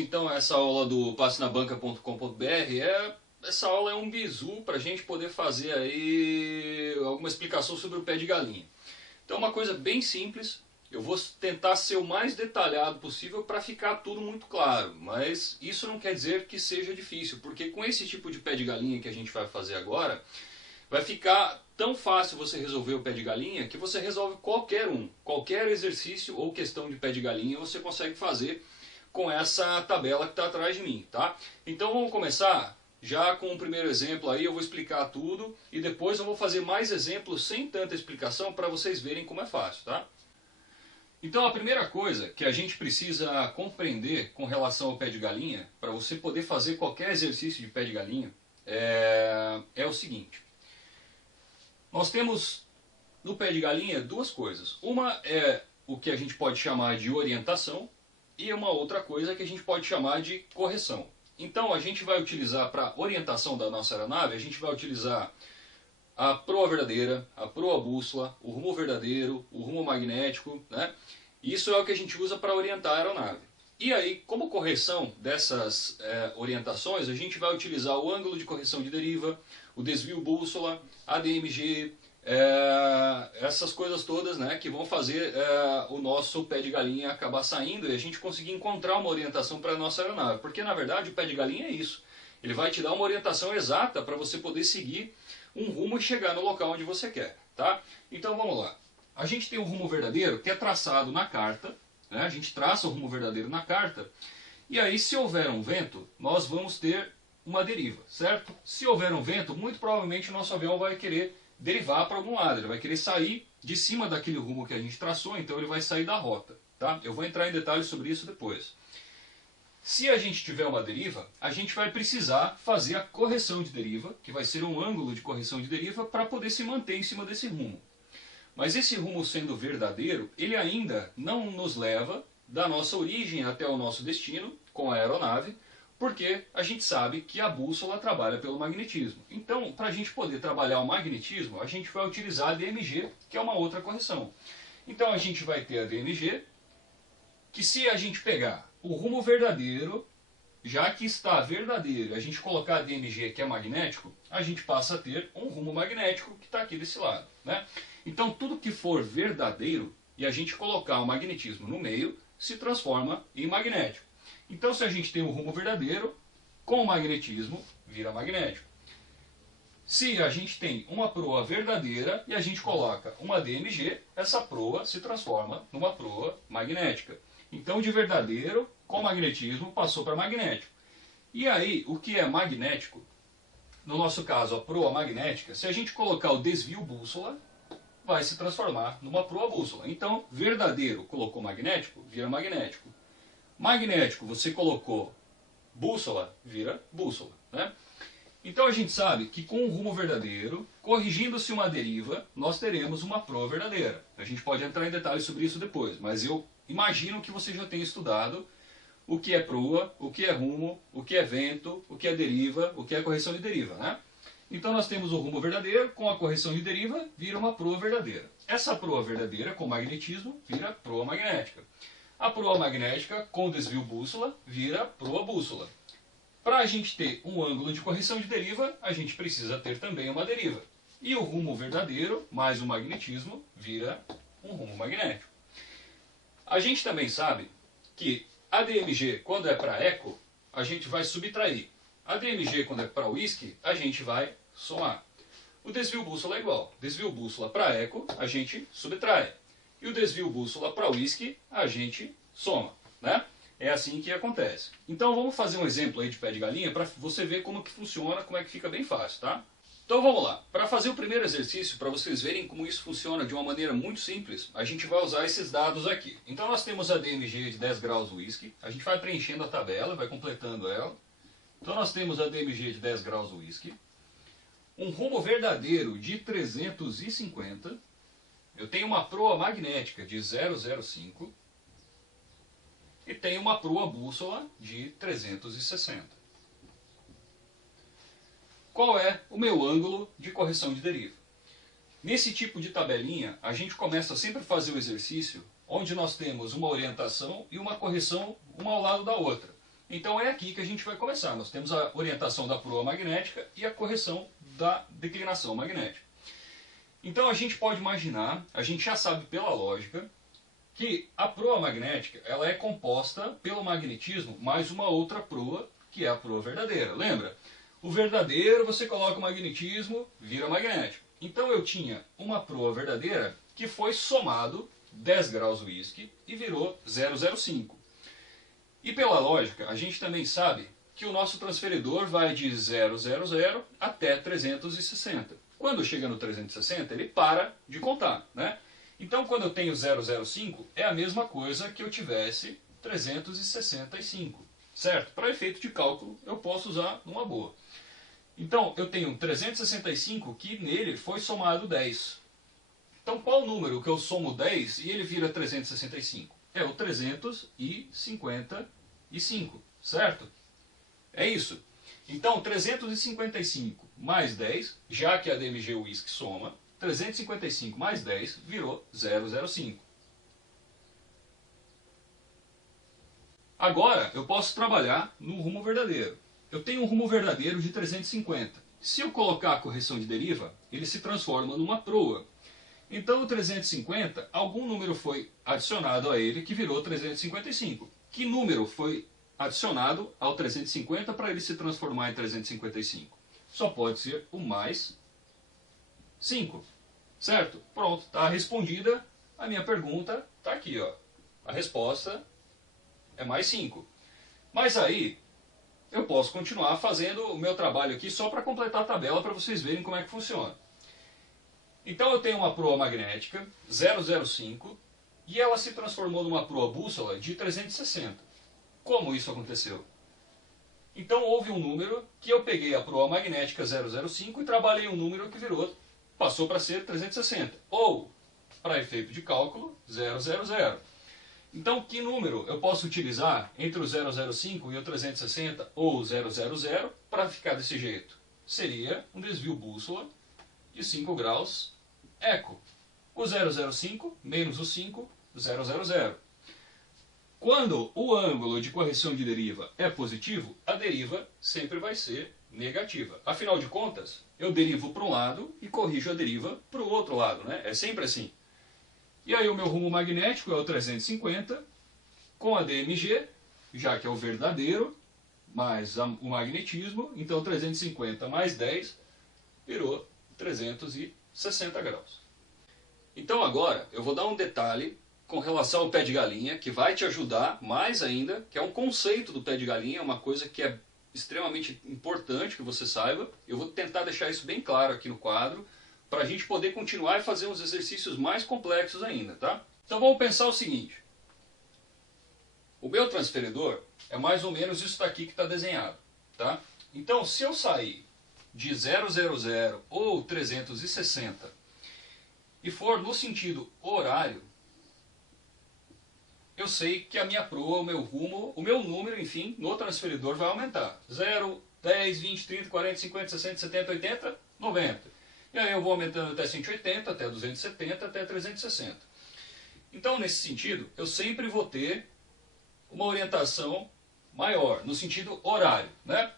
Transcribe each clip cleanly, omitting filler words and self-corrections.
então essa aula do passenabanca.com.br. Essa aula é um bizu para a gente poder fazer aí alguma explicação sobre o pé de galinha. Então uma coisa bem simples, eu vou tentar ser o mais detalhado possível para ficar tudo muito claro, mas isso não quer dizer que seja difícil, porque com esse tipo de pé de galinha que a gente vai fazer agora, vai ficar tão fácil você resolver o pé de galinha que você resolve qualquer exercício ou questão de pé de galinha você consegue fazer com essa tabela que está atrás de mim, tá? Então vamos começar já com o primeiro exemplo aí, eu vou explicar tudo e depois eu vou fazer mais exemplos sem tanta explicação para vocês verem como é fácil, tá? Então a primeira coisa que a gente precisa compreender com relação ao pé de galinha, para você poder fazer qualquer exercício de pé de galinha, é o seguinte. Nós temos no pé de galinha duas coisas. Uma é o que a gente pode chamar de orientação e uma outra coisa que a gente pode chamar de correção. Então a gente vai utilizar para orientação da nossa aeronave, a gente vai utilizar a proa verdadeira, a proa bússola, o rumo verdadeiro, o rumo magnético, né? Isso é o que a gente usa para orientar a aeronave. E aí, como correção dessas orientações, a gente vai utilizar o ângulo de correção de deriva, o desvio bússola, a DMG, essas coisas todas, né, que vão fazer o nosso pé de galinha acabar saindo e a gente conseguir encontrar uma orientação para a nossa aeronave. Porque na verdade o pé de galinha é isso. Ele vai te dar uma orientação exata para você poder seguir um rumo e chegar no local onde você quer, tá? Então vamos lá. A gente tem o rumo verdadeiro que é traçado na carta, né? A gente traça o rumo verdadeiro na carta e aí se houver um vento, nós vamos ter uma deriva, certo? Se houver um vento, muito provavelmente o nosso avião vai querer derivar para algum lado, ele vai querer sair de cima daquele rumo que a gente traçou, então ele vai sair da rota, tá? Eu vou entrar em detalhes sobre isso depois. Se a gente tiver uma deriva, a gente vai precisar fazer a correção de deriva, que vai ser um ângulo de correção de deriva para poder se manter em cima desse rumo. Mas esse rumo sendo verdadeiro, ele ainda não nos leva da nossa origem até o nosso destino com a aeronave, porque a gente sabe que a bússola trabalha pelo magnetismo. Então, para a gente poder trabalhar o magnetismo, a gente vai utilizar a DMG, que é uma outra correção. Então a gente vai ter a DMG, que se a gente pegar o rumo verdadeiro, já que está verdadeiro, a gente colocar a DMG, que é magnético, a gente passa a ter um rumo magnético que está aqui desse lado, né? Então tudo que for verdadeiro e a gente colocar o magnetismo no meio, se transforma em magnético. Então se a gente tem um rumo verdadeiro, com o magnetismo, vira magnético. Se a gente tem uma proa verdadeira e a gente coloca uma DMG, essa proa se transforma numa proa magnética. Então de verdadeiro, com magnetismo, passou para magnético. E aí, o que é magnético? No nosso caso, a proa magnética, se a gente colocar o desvio bússola, vai se transformar numa proa bússola. Então, verdadeiro colocou magnético, vira magnético. Magnético, você colocou bússola, vira bússola, né? Então a gente sabe que com o rumo verdadeiro, corrigindo-se uma deriva, nós teremos uma proa verdadeira. A gente pode entrar em detalhes sobre isso depois, mas eu imagino que você já tenha estudado o que é proa, o que é rumo, o que é vento, o que é deriva, o que é correção de deriva, né? Então nós temos o rumo verdadeiro, com a correção de deriva, vira uma proa verdadeira. Essa proa verdadeira, com magnetismo, vira proa magnética. A proa magnética, com desvio bússola, vira proa bússola. Para a gente ter um ângulo de correção de deriva, a gente precisa ter também uma deriva. E o rumo verdadeiro, mais o magnetismo, vira um rumo magnético. A gente também sabe que a DMG, quando é para eco, a gente vai subtrair. A DMG, quando é para whisky, a gente vai somar. O desvio bússola é igual. Desvio bússola para eco, a gente subtrai. E o desvio bússola para whisky, a gente soma, né? É assim que acontece. Então vamos fazer um exemplo aí de pé de galinha para você ver como que funciona, como é que fica bem fácil, tá? Então vamos lá. Para fazer o primeiro exercício, para vocês verem como isso funciona de uma maneira muito simples, a gente vai usar esses dados aqui. Então nós temos a DMG de 10 graus whisky, a gente vai preenchendo a tabela, vai completando ela. Então nós temos a DMG de 10 graus whisky, um rumo verdadeiro de 350, eu tenho uma proa magnética de 005, e tem uma proa bússola de 360. Qual é o meu ângulo de correção de deriva? Nesse tipo de tabelinha, a gente começa sempre a fazer o exercício onde nós temos uma orientação e uma correção uma ao lado da outra. Então é aqui que a gente vai começar. Nós temos a orientação da proa magnética e a correção da declinação magnética. Então a gente pode imaginar, a gente já sabe pela lógica, que a proa magnética ela é composta pelo magnetismo mais uma outra proa, que é a proa verdadeira. Lembra? O verdadeiro você coloca o magnetismo, vira magnético. Então eu tinha uma proa verdadeira que foi somado 10 graus whisky e virou 005. E pela lógica, a gente também sabe que o nosso transferidor vai de 000 até 360. Quando chega no 360, ele para de contar, né? Então, quando eu tenho 005, é a mesma coisa que eu tivesse 365, certo? Para efeito de cálculo, eu posso usar numa boa. Então, eu tenho 365 que nele foi somado 10. Então, qual número que eu somo 10 e ele vira 365? É o 355, certo? É isso. Então, 355 mais 10, já que a DMG Whisky soma, 355 mais 10 virou 005. Agora, eu posso trabalhar no rumo verdadeiro. Eu tenho um rumo verdadeiro de 350. Se eu colocar a correção de deriva, ele se transforma numa proa. Então, o 350, algum número foi adicionado a ele que virou 355. Que número foi adicionado ao 350 para ele se transformar em 355? Só pode ser o mais 5. Certo? Pronto, está respondida a minha pergunta, está aqui, ó. A resposta é mais 5. Mas aí, eu posso continuar fazendo o meu trabalho aqui só para completar a tabela para vocês verem como é que funciona. Então eu tenho uma proa magnética 005 e ela se transformou numa proa bússola de 360. Como isso aconteceu? Então houve um número que eu peguei a proa magnética 005 e trabalhei um número que passou para ser 360. Ou, para efeito de cálculo, 000. Então que número eu posso utilizar entre o 005 e o 360 ou 000 para ficar desse jeito? Seria um desvio bússola de 5 graus eco. O 005 menos o 5, 000. Quando o ângulo de correção de deriva é positivo, a deriva sempre vai ser negativa. Afinal de contas, eu derivo para um lado e corrijo a deriva para o outro lado, né? É sempre assim. E aí o meu rumo magnético é o 350, com a DMG, já que é o verdadeiro, mais o magnetismo, então 350 mais 10 virou 360 graus. Então agora eu vou dar um detalhe com relação ao pé de galinha, que vai te ajudar mais ainda, que é um conceito do pé de galinha, uma coisa que é extremamente importante que você saiba. Eu vou tentar deixar isso bem claro aqui no quadro, para a gente poder continuar e fazer uns exercícios mais complexos ainda, tá? Então vamos pensar o seguinte. O meu transferidor é mais ou menos isso daqui que está desenhado, tá? Então se eu sair de 000 ou 360 e for no sentido horário, eu sei que a minha proa, o meu rumo, o meu número, enfim, no transferidor vai aumentar. 0, 10, 20, 30, 40, 50, 60, 70, 80, 90. E aí eu vou aumentando até 180, até 270, até 360. Então, nesse sentido, eu sempre vou ter uma orientação maior, no sentido horário, né?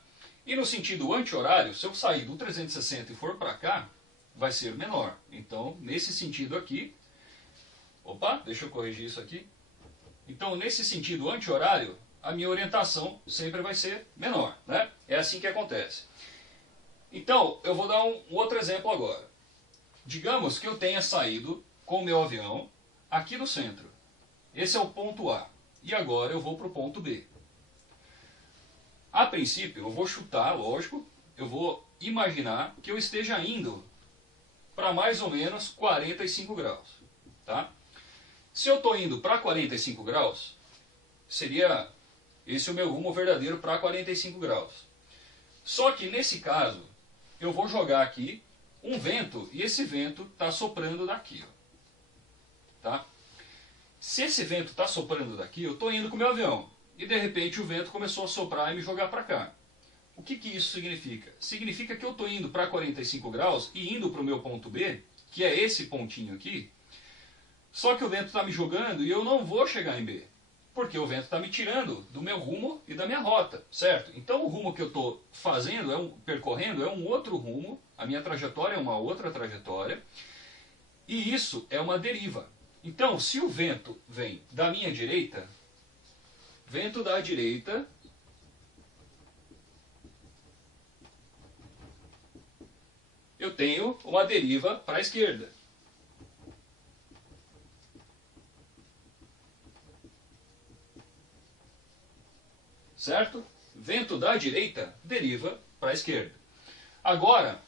E no sentido anti-horário, se eu sair do 360 e for para cá, vai ser menor. Então, nesse sentido aqui... Opa, deixa eu corrigir isso aqui. Então, nesse sentido anti-horário, a minha orientação sempre vai ser menor, né? É assim que acontece. Então, eu vou dar um outro exemplo agora. Digamos que eu tenha saído com o meu avião aqui do centro. Esse é o ponto A. E agora eu vou para o ponto B. A princípio, eu vou chutar, lógico, eu vou imaginar que eu esteja indo para mais ou menos 45 graus, tá? Se eu estou indo para 45 graus, seria esse o meu rumo verdadeiro para 45 graus. Só que nesse caso, eu vou jogar aqui um vento e esse vento está soprando daqui, ó, tá? Se esse vento está soprando daqui, eu estou indo com o meu avião e de repente o vento começou a soprar e me jogar para cá. O que isso significa? Significa que eu estou indo para 45 graus e indo para o meu ponto B, que é esse pontinho aqui, só que o vento está me jogando e eu não vou chegar em B. Porque o vento está me tirando do meu rumo e da minha rota, certo? Então o rumo que eu estou fazendo, percorrendo, é um outro rumo, a minha trajetória é uma outra trajetória, e isso é uma deriva. Então, se o vento vem da minha direita, vento da direita, eu tenho uma deriva para a esquerda. Certo? Vento da direita deriva para a esquerda. Agora,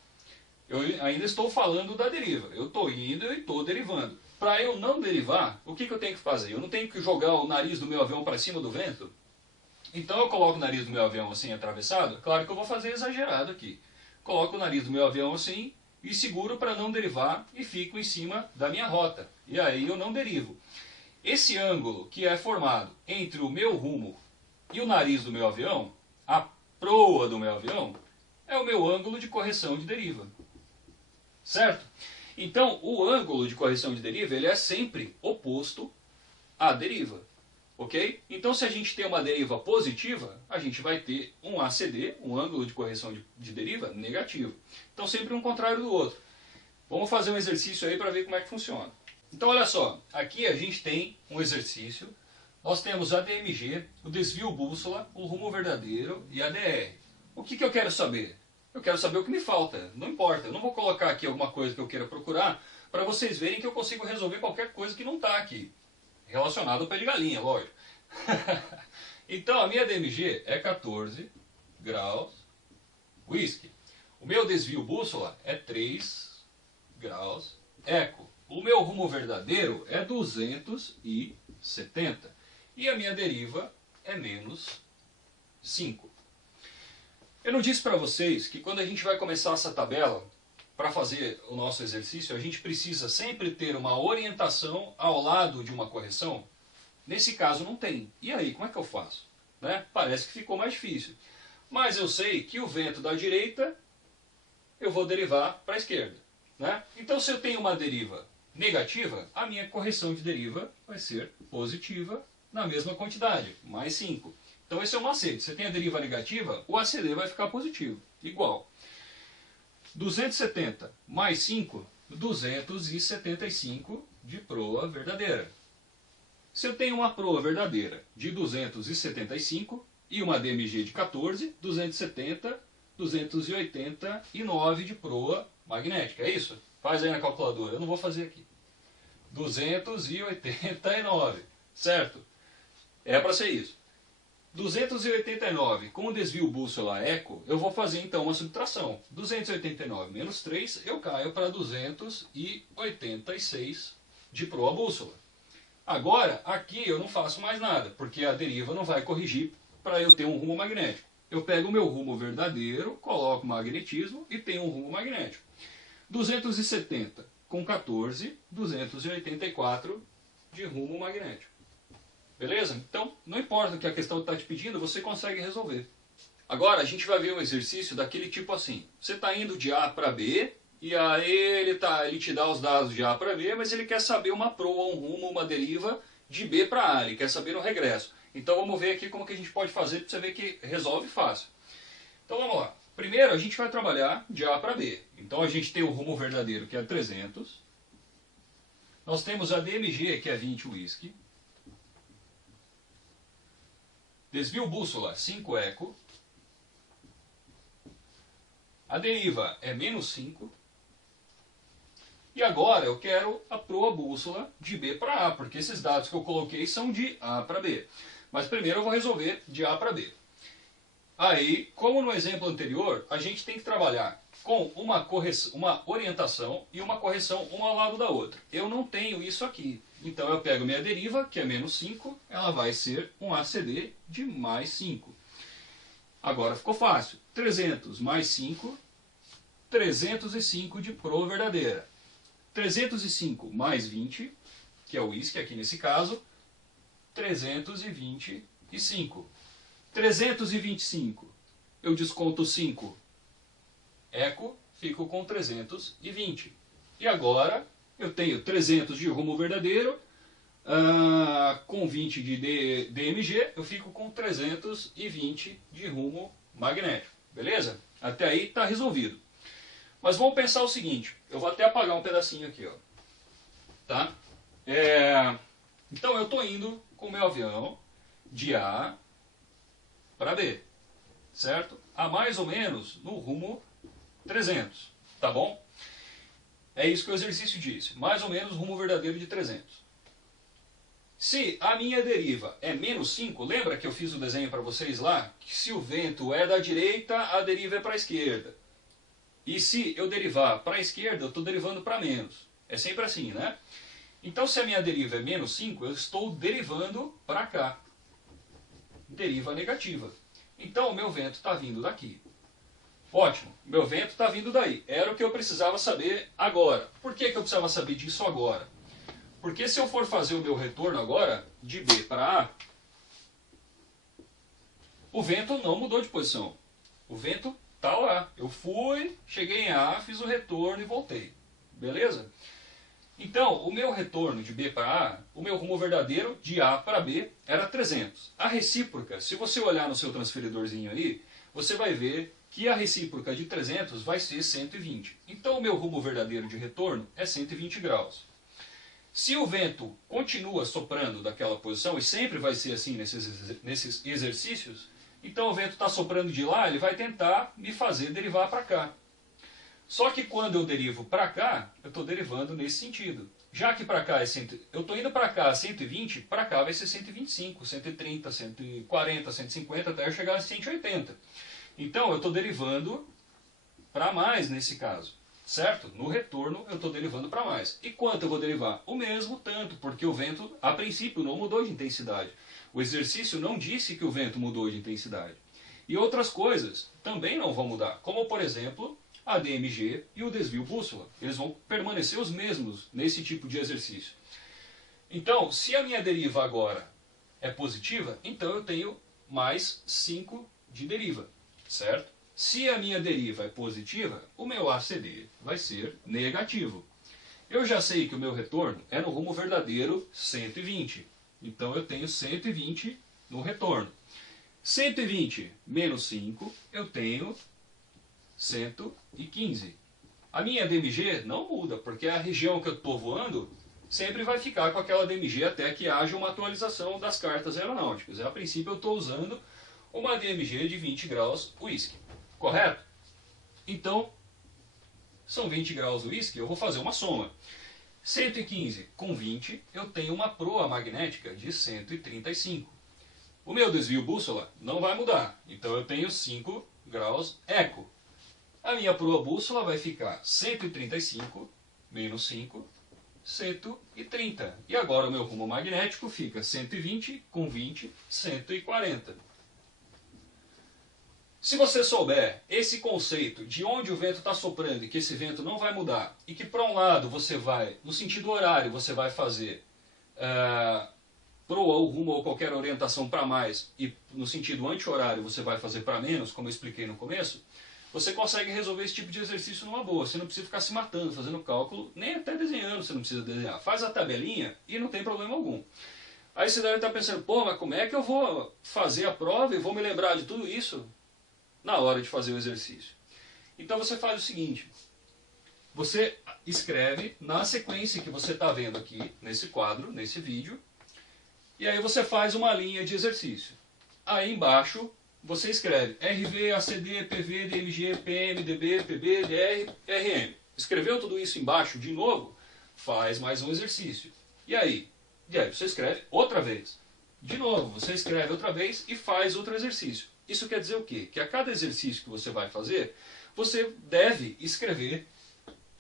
eu ainda estou falando da deriva. Eu estou indo e estou derivando. Para eu não derivar, o que eu tenho que fazer? Eu não tenho que jogar o nariz do meu avião para cima do vento? Então eu coloco o nariz do meu avião assim atravessado. Claro que eu vou fazer exagerado aqui. Coloco o nariz do meu avião assim e seguro para não derivar e fico em cima da minha rota. E aí eu não derivo. Esse ângulo que é formado entre o meu rumo e o nariz do meu avião, a proa do meu avião, é o meu ângulo de correção de deriva. Certo? Então, o ângulo de correção de deriva ele é sempre oposto à deriva. Ok? Então, se a gente tem uma deriva positiva, a gente vai ter um ACD, um ângulo de correção de deriva, negativo. Então, sempre um contrário do outro. Vamos fazer um exercício aí para ver como é que funciona. Então, olha só. Aqui a gente tem um exercício. Nós temos a DMG, o desvio bússola, o rumo verdadeiro e a DR. O que eu quero saber? Eu quero saber o que me falta. Não importa, eu não vou colocar aqui alguma coisa que eu queira procurar para vocês verem que eu consigo resolver qualquer coisa que não está aqui. Relacionado ao pé de galinha, lógico. Então a minha DMG é 14 graus whisky. O meu desvio bússola é 3 graus eco. O meu rumo verdadeiro é 270. E a minha deriva é menos 5. Eu não disse para vocês que quando a gente vai começar essa tabela, para fazer o nosso exercício, a gente precisa sempre ter uma orientação ao lado de uma correção? Nesse caso não tem. E aí, como é que eu faço? Né? Parece que ficou mais difícil. Mas eu sei que o vento da direita, eu vou derivar para a esquerda. Né? Então se eu tenho uma deriva negativa, a minha correção de deriva vai ser positiva na mesma quantidade, mais 5. Então esse é o macete. Você tem a deriva negativa, o ACD vai ficar positivo, igual. 270 mais 5, 275 de proa verdadeira. Se eu tenho uma proa verdadeira de 275 e uma DMG de 14, 270, 289 de proa magnética. É isso? Faz aí na calculadora. Eu não vou fazer aqui. 289, certo? É para ser isso. 289 com o desvio bússola eco, eu vou fazer então uma subtração. 289 menos 3, eu caio para 286 de proa bússola. Agora, aqui eu não faço mais nada, porque a deriva não vai corrigir para eu ter um rumo magnético. Eu pego o meu rumo verdadeiro, coloco magnetismo e tenho um rumo magnético. 270 com 14, 284 de rumo magnético. Beleza? Então, não importa o que a questão está te pedindo, você consegue resolver. Agora, a gente vai ver um exercício daquele tipo assim. Você está indo de A para B, e aí ele te dá os dados de A para B, mas ele quer saber uma proa, um rumo, uma deriva de B para A. Ele quer saber no regresso. Então, vamos ver aqui como que a gente pode fazer para você ver que resolve fácil. Então, vamos lá. Primeiro, a gente vai trabalhar de A para B. Então, a gente tem o rumo verdadeiro, que é 300. Nós temos a DMG, que é 20 whisky. Desvio bússola, 5 eco. A deriva é menos 5. E agora eu quero a proa bússola de B para A, porque esses dados que eu coloquei são de A para B. Mas primeiro eu vou resolver de A para B. Aí, como no exemplo anterior, a gente tem que trabalhar com uma orientação e uma correção uma ao lado da outra. Eu não tenho isso aqui. Então eu pego minha deriva, que é menos 5, ela vai ser um ACD de mais 5. Agora ficou fácil. 300 mais 5, 305 de proa verdadeira. 305 mais 20, que é o whisky aqui nesse caso, 325. 325, eu desconto 5 eco, fico com 320. E agora eu tenho 300 de rumo verdadeiro com 20 de DMG, eu fico com 320 de rumo magnético. Beleza? Até aí está resolvido. Mas vamos pensar o seguinte, eu vou até apagar um pedacinho aqui, ó. Tá? Então eu estou indo com o meu avião de A para B, certo? A mais ou menos no rumo 300, tá bom? É isso que o exercício diz, mais ou menos rumo verdadeiro de 300. Se a minha deriva é menos 5, lembra que eu fiz o desenho para vocês lá? Que se o vento é da direita, a deriva é para a esquerda. E se eu derivar para a esquerda, eu estou derivando para menos. É sempre assim, né? Então se a minha deriva é menos 5, eu estou derivando para cá. Deriva negativa. Então o meu vento está vindo daqui. Ótimo, meu vento está vindo daí. Era o que eu precisava saber agora. Por que eu precisava saber disso agora? Porque se eu for fazer o meu retorno agora, de B para A, o vento não mudou de posição. O vento está lá. Eu fui, cheguei em A, fiz o retorno e voltei. Beleza? Então, o meu retorno de B para A, o meu rumo verdadeiro de A para B era 300. A recíproca, se você olhar no seu transferidorzinho aí, você vai ver que a recíproca de 300 vai ser 120. Então, o meu rumo verdadeiro de retorno é 120 graus. Se o vento continua soprando daquela posição, e sempre vai ser assim nesses exercícios, então o vento está soprando de lá, ele vai tentar me fazer derivar para cá. Só que quando eu derivo para cá, eu estou derivando nesse sentido. Já que para cá é eu estou indo para cá 120, para cá vai ser 125, 130, 140, 150, até eu chegar a 180. Então eu estou derivando para mais nesse caso. Certo? No retorno eu estou derivando para mais. E quanto eu vou derivar? O mesmo tanto, porque o vento, a princípio, não mudou de intensidade. O exercício não disse que o vento mudou de intensidade. E outras coisas também não vão mudar, como por exemplo, a DMG e o desvio bússola. Eles vão permanecer os mesmos nesse tipo de exercício. Então, se a minha deriva agora é positiva, então eu tenho mais 5 de deriva, certo? Se a minha deriva é positiva, o meu ACD vai ser negativo. Eu já sei que o meu retorno é no rumo verdadeiro 120. Então eu tenho 120 no retorno. 120 menos 5, eu tenho 115. A minha DMG não muda, porque a região que eu estou voando sempre vai ficar com aquela DMG até que haja uma atualização das cartas aeronáuticas. A princípio eu estou usando uma DMG de 20 graus whisky. Correto? Então, são 20 graus whisky, eu vou fazer uma soma. 115 com 20, eu tenho uma proa magnética de 135. O meu desvio bússola não vai mudar, então eu tenho 5 graus eco. A minha proa bússola vai ficar 135 menos 5, 130. E agora o meu rumo magnético fica 120 com 20, 140. Se você souber esse conceito de onde o vento está soprando e que esse vento não vai mudar, e que para um lado você vai, no sentido horário, você vai fazer proa ou rumo ou qualquer orientação para mais, e no sentido anti-horário você vai fazer para menos, como eu expliquei no começo, você consegue resolver esse tipo de exercício numa boa. Você não precisa ficar se matando, fazendo cálculo, nem até desenhando você não precisa desenhar. Faz a tabelinha e não tem problema algum. Aí você deve estar pensando, pô, mas como é que eu vou fazer a prova e vou me lembrar de tudo isso na hora de fazer o exercício? Então você faz o seguinte, você escreve na sequência que você está vendo aqui, nesse quadro, nesse vídeo, e aí você faz uma linha de exercício. Aí embaixo você escreve RV, ACD, PV, DMG, PM, DB, PB, DR, RM. Escreveu tudo isso embaixo de novo? Faz mais um exercício. E aí você escreve outra vez. De novo, você escreve outra vez e faz outro exercício. Isso quer dizer o quê? Que a cada exercício que você vai fazer, você deve escrever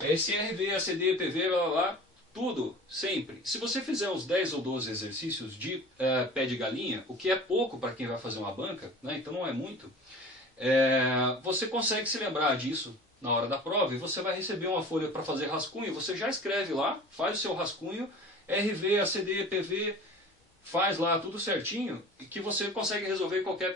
SRV, ACD, PV, blá, blá, blá, tudo, sempre. Se você fizer uns 10 ou 12 exercícios de pé de galinha, o que é pouco para quem vai fazer uma banca, né, então não é muito, você consegue se lembrar disso na hora da prova e você vai receber uma folha para fazer rascunho, você já escreve lá, faz o seu rascunho, RV, ACD, PV, faz lá tudo certinho e que você consegue resolver qualquer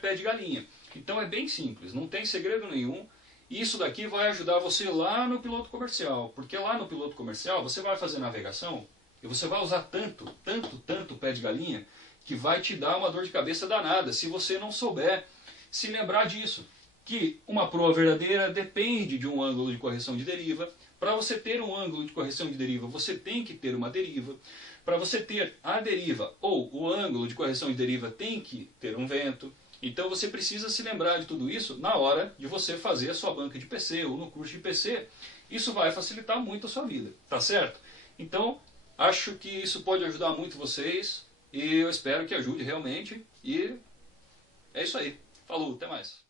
pé de galinha. Então é bem simples, não tem segredo nenhum. Isso daqui vai ajudar você lá no piloto comercial, porque lá no piloto comercial você vai fazer navegação E você vai usar tanto o pé de galinha, que vai te dar uma dor de cabeça danada, se você não souber se lembrar disso. Que uma proa verdadeira depende de um ângulo de correção de deriva. Para você ter um ângulo de correção de deriva, você tem que ter uma deriva. Para você ter a deriva ou o ângulo de correção de deriva, tem que ter um vento. Então você precisa se lembrar de tudo isso na hora de você fazer a sua banca de PC ou no curso de PC. Isso vai facilitar muito a sua vida, tá certo? Então, acho que isso pode ajudar muito vocês e eu espero que ajude realmente. E é isso aí. Falou, até mais.